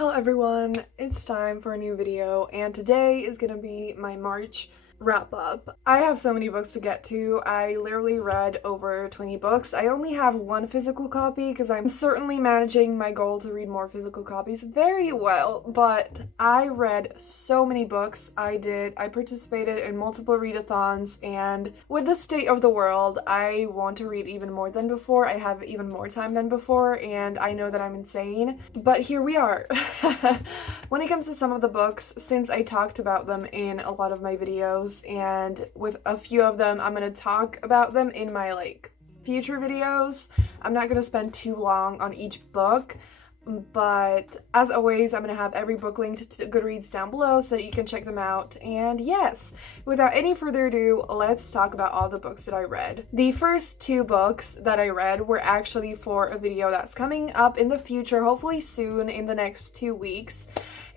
Hello everyone, it's time for a new video and today is gonna be my March wrap up. I have so many books to get to. I literally read over 20 books. I only have one physical copy because I'm certainly managing my goal to read more physical copies very well, but I read so many books. I participated in multiple readathons, and with the state of the world, I want to read even more than before. I have even more time than before, and I know that I'm insane, but here we are. When it comes to some of the books, since I talked about them in a lot of my videos, and with a few of them I'm going to talk about them in my future videos. I'm not going to spend too long on each book, but as always I'm going to have every book linked to Goodreads down below so that you can check them out. And yes, without any further ado, let's talk about all the books that I read. The first two books that I read were actually for a video that's coming up in the future, hopefully soon in the next 2 weeks.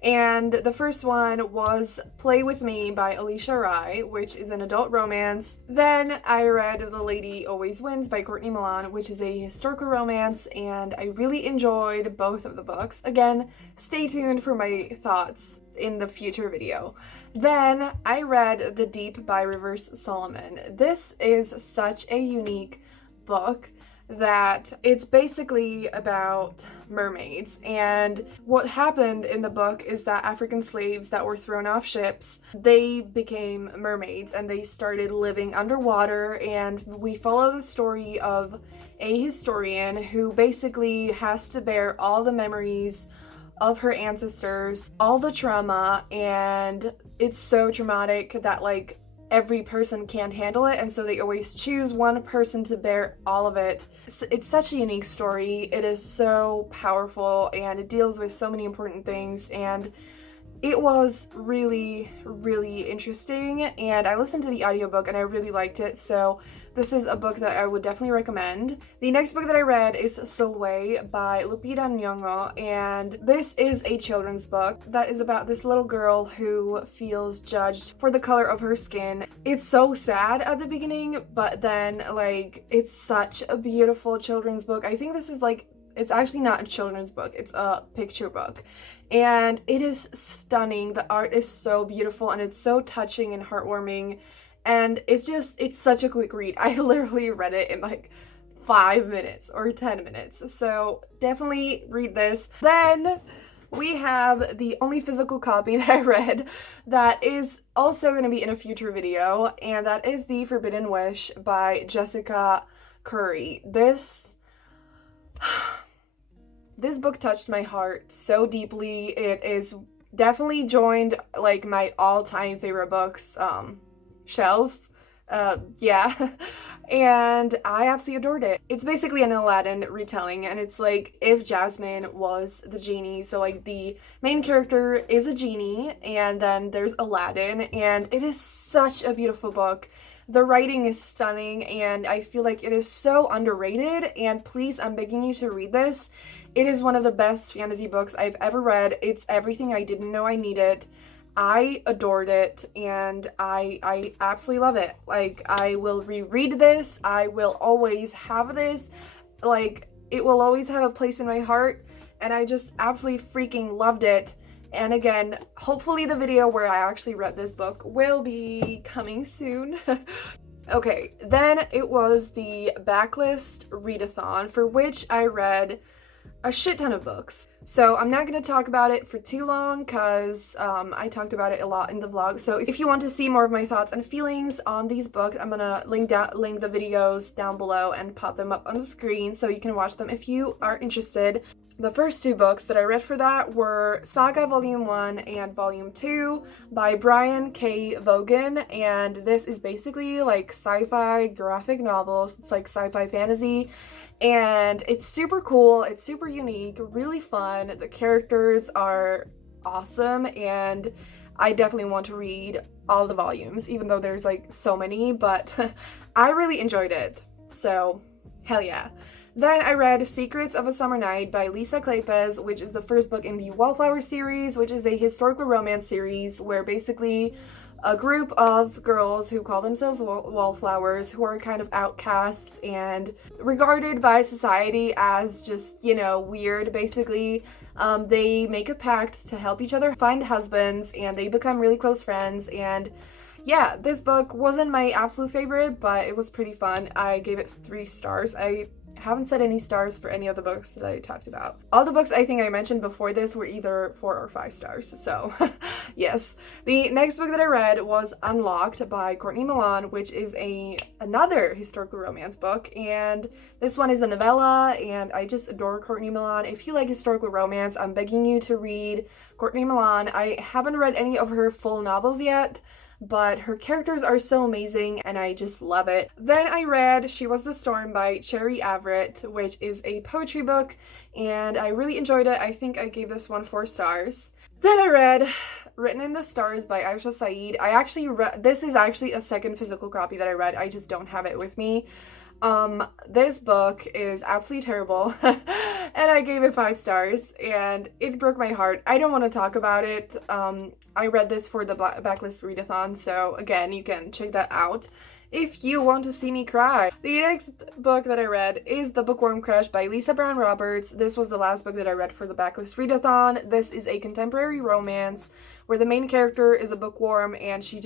And the first one was Play With Me by Alicia Rai, which is an adult romance. Then I read The Lady Always Wins by Courtney Milan, which is a historical romance, and I really enjoyed both of the books. Again, stay tuned for my thoughts in the future video. Then I read The Deep by Rivers Solomon. This is such a unique book that it's basically about mermaids, and what happened in the book is that African slaves that were thrown off ships, they became mermaids and they started living underwater, and we follow the story of a historian who basically has to bear all the memories of her ancestors, all the trauma, and it's so traumatic that every person can't handle it, and so they always choose one person to bear all of it. It's such a unique story. It is so powerful and it deals with so many important things, and it was really, really interesting, and I listened to the audiobook and I really liked it, so this is a book that I would definitely recommend. The next book that I read is Solway by Lupita Nyong'o, and this is a children's book that is about this little girl who feels judged for the color of her skin. It's so sad at the beginning, but then it's such a beautiful children's book. I think this is it's actually not a children's book, it's a picture book. And it is stunning. The art is so beautiful and it's so touching and heartwarming. And it's such a quick read. I literally read it in 5 minutes or 10 minutes. So definitely read this. Then we have the only physical copy that I read that is also going to be in a future video, and that is The Forbidden Wish by Jessica Curry. This book touched my heart so deeply. It is definitely joined my all-time favorite books shelf. Yeah. And I absolutely adored it. It's basically an Aladdin retelling, and it's if Jasmine was the genie. So the main character is a genie, and then there's Aladdin, and it is such a beautiful book. The writing is stunning, and I feel like it is so underrated, and please, I'm begging you to read this. It is one of the best fantasy books I've ever read. It's everything I didn't know I needed. I adored it, and I absolutely love it. I will reread this. I will always have this. It will always have a place in my heart, and I just absolutely freaking loved it. And again, hopefully the video where I actually read this book will be coming soon. Okay, then it was the Backlist readathon, for which I read a shit ton of books. So I'm not going to talk about it for too long because I talked about it a lot in the vlog. So if you want to see more of my thoughts and feelings on these books, I'm going to link the videos down below and pop them up on the screen so you can watch them if you are interested. The first two books that I read for that were Saga Volume 1 and Volume 2 by Brian K. Vaughan, and this is basically sci-fi graphic novels. It's sci-fi fantasy, and it's super cool, it's super unique, really fun. The characters are awesome, and I definitely want to read all the volumes, even though there's so many, but I really enjoyed it, so hell yeah. Then I read Secrets of a Summer Night by Lisa Kleypas, which is the first book in the Wallflower series, which is a historical romance series where basically a group of girls who call themselves wallflowers, who are kind of outcasts and regarded by society as just, you know, weird, basically, They make a pact to help each other find husbands, and they become really close friends. And yeah, this book wasn't my absolute favorite, but it was pretty fun. I gave it 3 stars. I haven't said any stars for any of the books that I talked about. All the books I think I mentioned before this were either 4 or 5 stars, so yes. The next book that I read was Unlocked by Courtney Milan, which is another historical romance book, and this one is a novella, and I just adore Courtney Milan. If you like historical romance, I'm begging you to read Courtney Milan. I haven't read any of her full novels yet, but her characters are so amazing and I just love it. Then I read She Was the Storm by Cherry Averitt, which is a poetry book, and I really enjoyed it. I think I gave this one 4 stars. Then I read Written in the Stars by Aisha Saeed. This is actually a second physical copy that I read. I just don't have it with me. This book is absolutely terrible and I gave it 5 stars and it broke my heart. I don't want to talk about it. I read this for the Backlist readathon, so again, you can check that out if you want to see me cry. The next book that I read is The Bookworm Crush by Lisa Brown Roberts. This was the last book that I read for the Backlist readathon. This is a contemporary romance where the main character is a bookworm, and she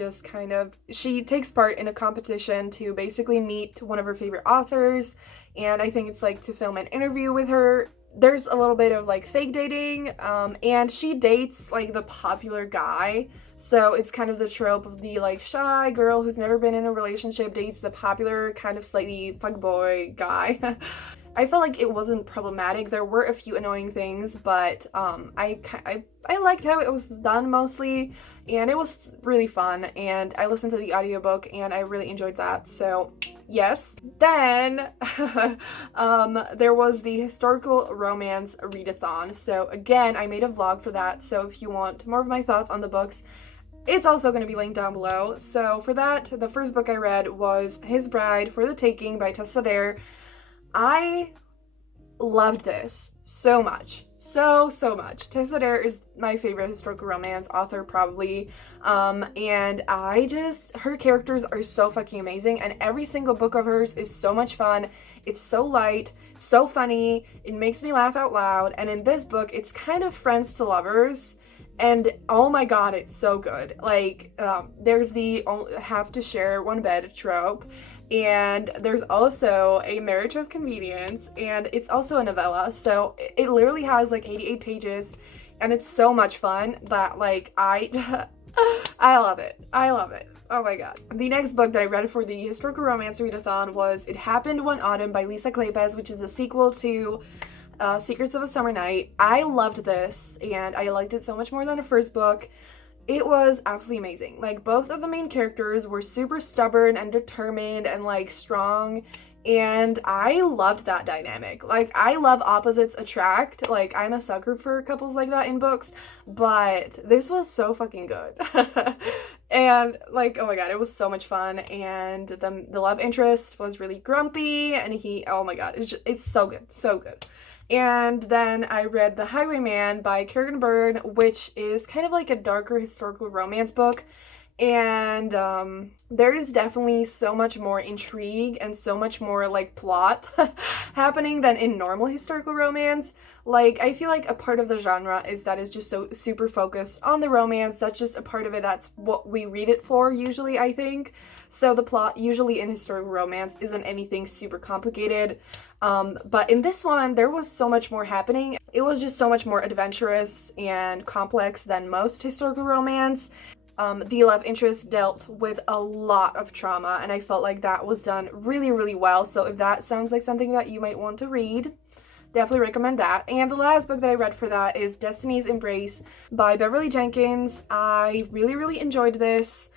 takes part in a competition to basically meet one of her favorite authors, and I think it's like to film an interview with her. There's a little bit of like fake dating, and she dates like the popular guy, so it's kind of the trope of the like shy girl who's never been in a relationship dates the popular kind of slightly fuckboy guy. I felt like it wasn't problematic. There were a few annoying things, but I liked how it was done mostly, and it was really fun, and I listened to the audiobook and I really enjoyed that, so yes. Then there was the historical romance readathon. So again, I made a vlog for that, so if you want more of my thoughts on the books, it's also going to be linked down below. So for that, the first book I read was His Bride for the Taking by Tessa Dare. I loved this so much. So much. Tessa Dare is my favorite historical romance author probably, and her characters are so fucking amazing, and every single book of hers is so much fun. It's so light, so funny, it makes me laugh out loud, and in this book it's kind of friends to lovers, and oh my god, it's so good. Like, there's the have to share one bed trope, and there's also a marriage of convenience, and it's also a novella, so it literally has like 88 pages, and it's so much fun that like I love it. Oh my god. The next book that I read for the historical romance readathon was It Happened One Autumn by Lisa Kleypas, which is the sequel to Secrets of a Summer Night. I loved this, and I liked it so much more than the first book. It was absolutely amazing. Like, both of the main characters were super stubborn and determined and like strong, and I loved that dynamic. Like, I love opposites attract. Like, I'm a sucker for couples like that in books, but this was so fucking good. And like, oh my god, it was so much fun, and the love interest was really grumpy, and oh my god, it's so good, so good. And then I read The Highwayman by Kerrigan Byrne, which is kind of like a darker historical romance book, and there is definitely so much more intrigue and so much more like plot happening than in normal historical romance. Like, I feel like a part of the genre is that it's just so super focused on the romance. That's just a part of it. That's what we read it for usually, I think. So the plot usually in historical romance isn't anything super complicated. But in this one, there was so much more happening. It was just so much more adventurous and complex than most historical romance. The love interest dealt with a lot of trauma, and I felt like that was done really, really well. So if that sounds like something that you might want to read, definitely recommend that. And the last book that I read for that is Destiny's Embrace by Beverly Jenkins. I really, really enjoyed this.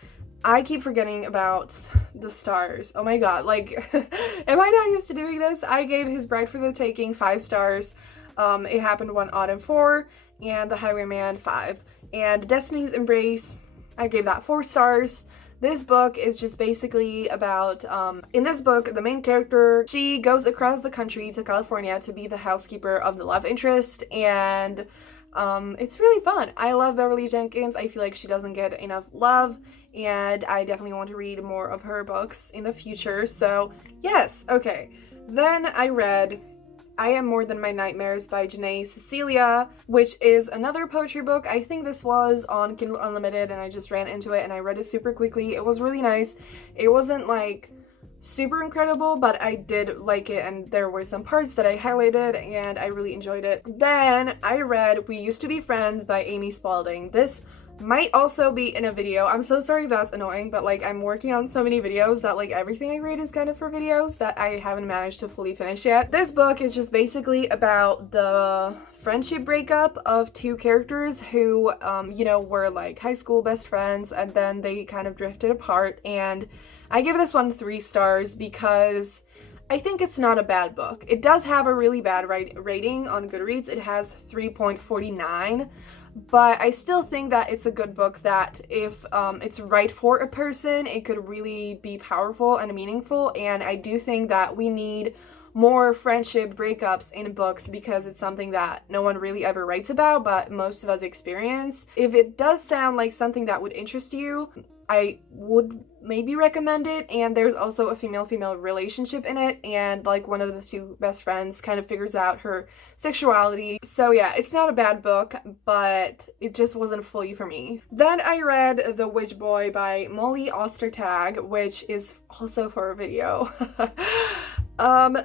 I keep forgetting about the stars. Oh my god, like, am I not used to doing this? I gave His Bride for the Taking 5 stars. It Happened One Autumn 4, and The Highwayman 5. And Destiny's Embrace, I gave that 4 stars. This book is just basically about, in this book, the main character, she goes across the country to California to be the housekeeper of the love interest, and it's really fun. I love Beverly Jenkins. I feel like she doesn't get enough love, and I definitely want to read more of her books in the future, so yes. Okay, then I read I Am More Than My Nightmares by Janae Cecilia, which is another poetry book. I think this was on Kindle Unlimited and I just ran into it and I read it super quickly. It was really nice. It wasn't like super incredible, but I did like it, and there were some parts that I highlighted and I really enjoyed it. Then I read We Used to Be Friends by Amy Spalding. This might also be in a video. I'm so sorry that's annoying, but like I'm working on so many videos that like everything I read is kind of for videos that I haven't managed to fully finish yet. This book is just basically about the friendship breakup of two characters who, you know, were like high school best friends and then they kind of drifted apart, and I give this one 3 stars because I think it's not a bad book. It does have a really bad rating on Goodreads. It has 3.49, but I still think that it's a good book that if it's right for a person, it could really be powerful and meaningful, and I do think that we need more friendship breakups in books because it's something that no one really ever writes about, but most of us experience. If it does sound like something that would interest you, I would maybe recommend it. And there's also a female-female relationship in it, and like one of the two best friends kind of figures out her sexuality. So yeah, it's not a bad book, but it just wasn't fully for me. Then I read The Witch Boy by Molly Ostertag, which is also for a video.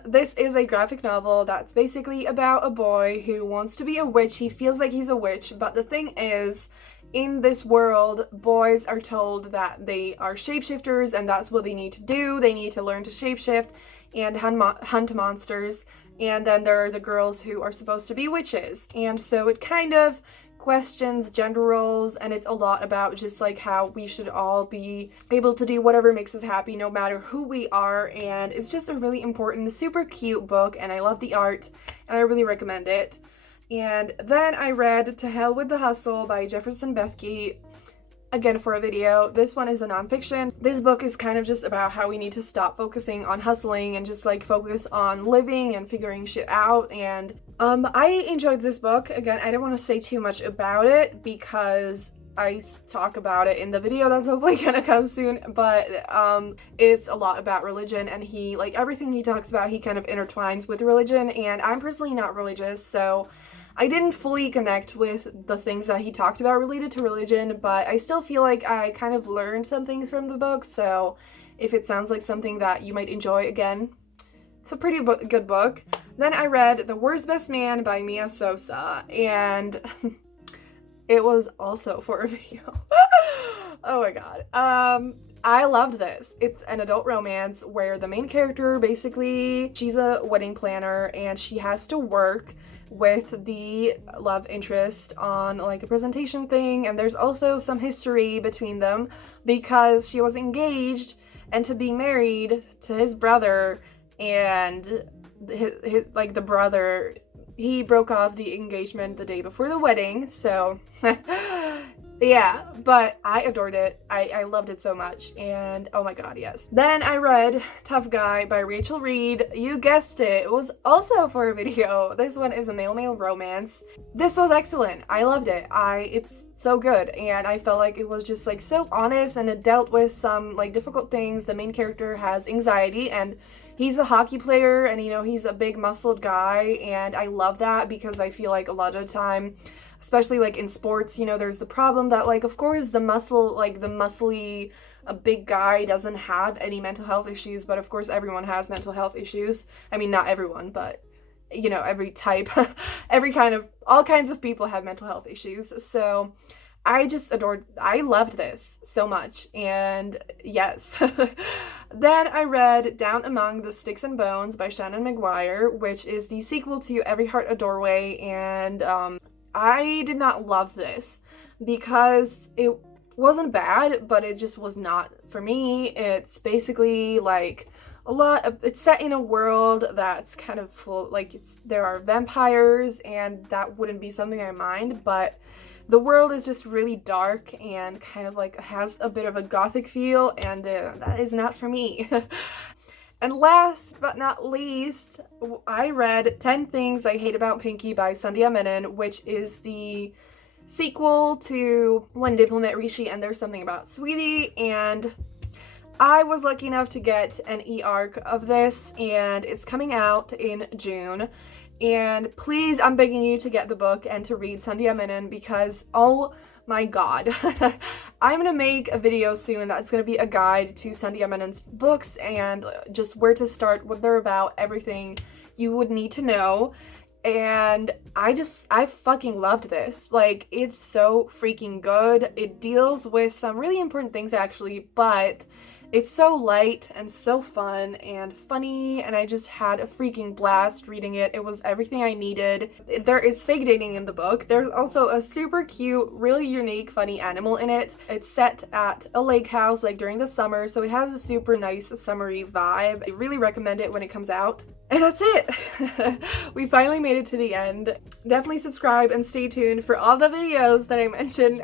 This is a graphic novel that's basically about a boy who wants to be a witch. He feels like he's a witch, but the thing is, in this world, boys are told that they are shapeshifters and that's what they need to do. They need to learn to shapeshift and hunt monsters. And then there are the girls who are supposed to be witches. And so it kind of questions gender roles, and it's a lot about just like how we should all be able to do whatever makes us happy no matter who we are. And it's just a really important, super cute book, and I love the art and I really recommend it. And then I read To Hell with the Hustle by Jefferson Bethke, again for a video. This one is a nonfiction. This book is kind of just about how we need to stop focusing on hustling and just like focus on living and figuring shit out. And I enjoyed this book. Again, I don't want to say too much about it because I talk about it in the video that's hopefully gonna come soon, but it's a lot about religion, and he, like, everything he talks about, he kind of intertwines with religion, and I'm personally not religious, so I didn't fully connect with the things that he talked about related to religion, but I still feel like I kind of learned some things from the book, so if it sounds like something that you might enjoy, again, it's a pretty good book. Then I read The Worst Best Man by Mia Sosa, and it was also for a video. Oh my god. I loved this. It's an adult romance where the main character, basically, she's a wedding planner and she has to work with the love interest on like a presentation thing, and there's also some history between them because she was engaged and to be married to his brother, and his like the brother, he broke off the engagement the day before the wedding, so yeah, but I adored it. I loved it so much, and oh my god, yes. Then I read Tough Guy by Rachel Reed. You guessed it, it was also for a video. This one is a male-male romance. This was excellent. I loved it. It's so good, and I felt like it was just like so honest, and it dealt with some like difficult things. The main character has anxiety, and he's a hockey player, and you know, he's a big muscled guy, and I love that because I feel like a lot of the time, especially like in sports, you know, there's the problem that like, of course, the muscly, a big guy doesn't have any mental health issues, but of course everyone has mental health issues. I mean, not everyone, but you know, every type, all kinds of people have mental health issues. So I loved this so much, and yes. Then I read Down Among the Sticks and Bones by Shannon McGuire, which is the sequel to Every Heart a Doorway, and I did not love this because it wasn't bad, but it just was not for me. It's basically like it's set in a world that's kind of full, like there are vampires, and that wouldn't be something I mind, but the world is just really dark and kind of like has a bit of a gothic feel, and that is not for me. And last but not least, I read 10 Things I Hate About Pinky by Sandhya Menon, which is the sequel to When Diplo Met Rishi and There's Something About Sweetie, and I was lucky enough to get an e-arc of this, and it's coming out in June. And please, I'm begging you to get the book and to read Sandia Menon because, oh my god. I'm gonna make a video soon that's gonna be a guide to Sandia Menon's books and just where to start, what they're about, everything you would need to know. And I fucking loved this. Like, it's so freaking good. It deals with some really important things actually, but it's so light and so fun and funny, and I just had a freaking blast reading it. It was everything I needed. There is fake dating in the book. There's also a super cute, really unique, funny animal in it. It's set at a lake house, like during the summer, so it has a super nice summery vibe. I really recommend it when it comes out. And that's it. We finally made it to the end. Definitely subscribe and stay tuned for all the videos that I mentioned.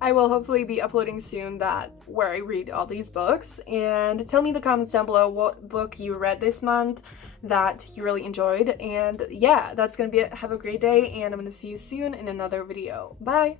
I will hopefully be uploading soon where I read all these books. And tell me in the comments down below what book you read this month that you really enjoyed. And yeah, that's gonna be it. Have a great day, and I'm gonna see you soon in another video. Bye!